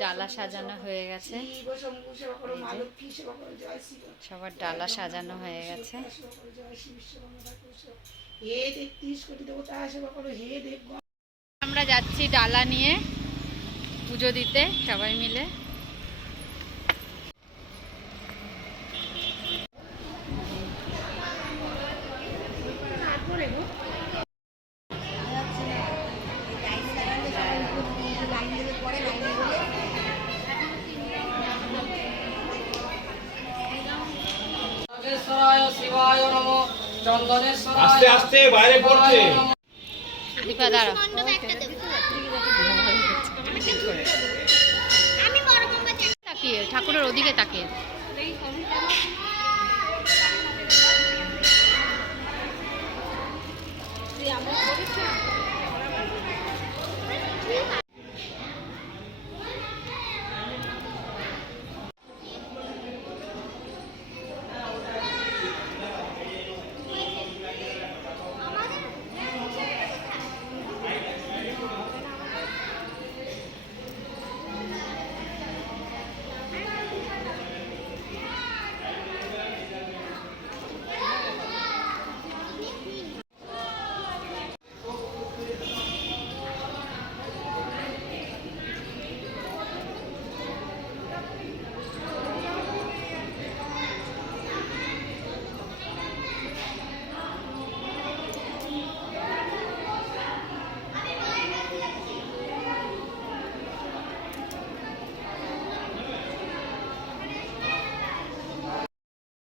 ডালা সাজানো হয়ে গেছে, সবার ডালা সাজানো হয়ে গেছে। আমরা যাচ্ছি ডালা নিয়ে পুজো দিতে সবাই মিলে। আস্তে আস্তে বাইরে পড়ছে। দীপা দাঁড়া, তাকিয়ে ঠাকুরের ওদিকে তাকিয়ে।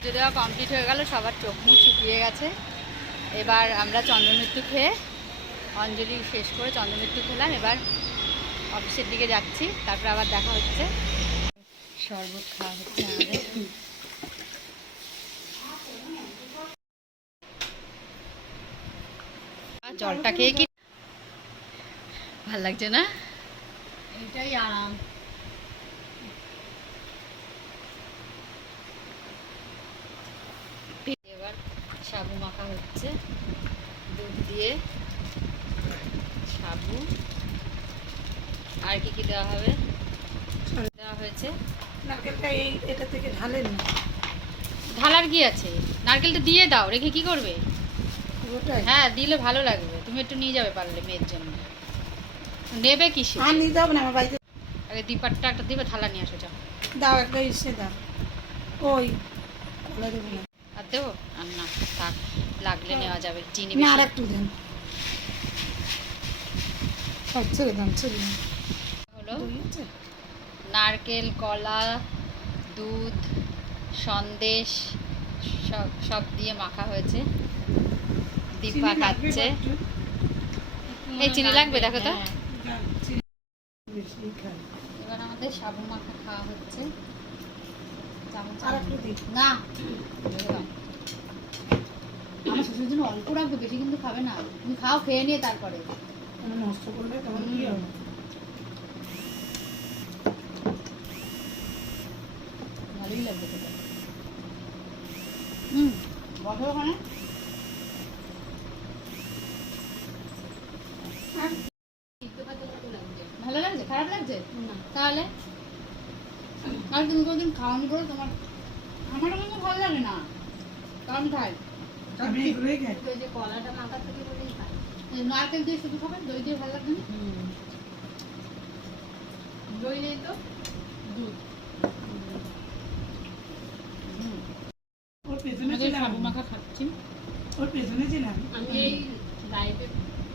পুজো দেওয়া কমপ্লিট হয়ে গেল, সবার চোখ মুখ শুকিয়ে গেছে। এবার আমরা চন্দ্রমৃত্যু খেয়ে অঞ্জলি শেষ করে চন্দ্রমৃত্যু খেলাম। এবার অফিসের দিকে যাচ্ছি, তারপর আবার দেখা হচ্ছে। শরবত খাওয়া হচ্ছে আমাদের। জলটা খেয়ে কি ভাল লাগছে না? এটাই আরাম। এবার সাবু মাখা হচ্ছে, দুধ দিয়ে সাবু। আর কি কি দেওয়া হবে? দেওয়া হয়েছে নারকেলটা এটা থেকে ঢালেন না। ঢালার কি আছে? নারকেলটা দিয়ে দাও, রেখে কি করবে? পুরোটাই? হ্যাঁ, দিলে ভালো লাগবে। তুমি একটু নিয়ে যাবে পারলে মেয়ের জন্য। নেবে কিসে? আর নিয়ে যাবো না, আমার বাড়িতে আগে দীপারটা একটা দিবে, থালা নিয়ে আসো। যাও দাও, একটা ইসে দাও। ওই কলা দেবো না। আর দেবো? আর না থাক, লাগলে নেওয়া যাবে। চিনি না, আর বেশি একটু দেন। সব ছেড়ে দাম, ছেড়ে দাম। হলো নারকেল, কলা, দুধ, সন্দেশ সব দিয়ে মাখা হয়েছে। দীপা খাচ্ছে। এই চিনি লাগবে দেখো তো। এবার আমাদের সাবু মাখা খাওয়া হচ্ছে। না, আমার শ্বশুরের জন্য অল্প রাখবে, বেশি কিন্তু খাবে না। তুমি খাও, খেয়ে নিয়ে তারপরে নষ্ট করলে তখন কি হবে? ভালোই লাগবে খেতে। বসো ওখানে। ভালো লাগছে? খারাপ লাগছে? তাহলে আর তুমি কোনোদিন খাওয়ানি করো তোমার। আমার কিন্তু ভালো লাগে না, কারণ খাই আমি এগুলোই খাই। কলাটা মাখার থেকে বলেই খাই। নারকেল দিয়ে শুধু খাবেন, দই দিয়ে ভালো লাগবে না? দই নেই তো দুধ। ওর পেছনে ছিলাম, সাবু মাখা খাচ্ছি। ওর পেছনে ছিলাম। আমি এই লাইফে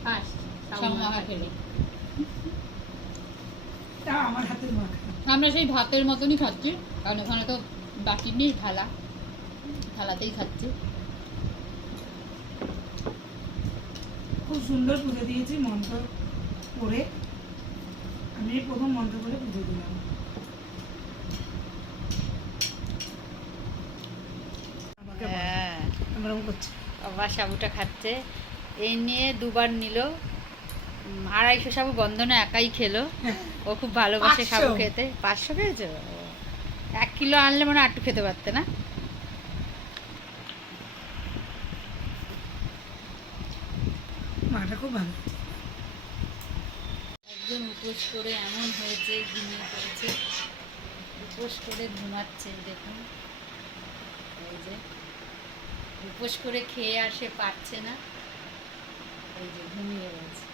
ফার্স্ট সাবু মাখা খেলি। তা আমার হাতের মাখা। আমরা সেই ভাতের মতনই খাচ্ছি, কারণ ওখানে তো বাটি নেই, থালাতেই খাচ্ছি। খুব সুন্দর পুজো দিয়েছি মন্ত্র পড়ে। আমি এই প্রথম মন্ত্র করে পুজো দিলাম। হ্যাঁ, আমরা করছি। বাবা সাবুটা খাচ্ছে। এই নিয়ে দুবার নিল। 250 সাবু বন্ধনে একাই খেলো। ও খুব ভালোবাসে সাবু খেতে। 500 খেয়েছো? 1 কিলো আনলে মানে আটটু খেতে পারতে না? মাটা খুব ভালো। একজন উপোস করে এমন হয়েছে, ঘুমিয়ে পড়েছে, উপোস করে ঘুমাচ্ছে। দেখুন এই যে উপোস করে খেয়ে আর সে পারছে না, এই যে ঘুমিয়ে রয়েছে।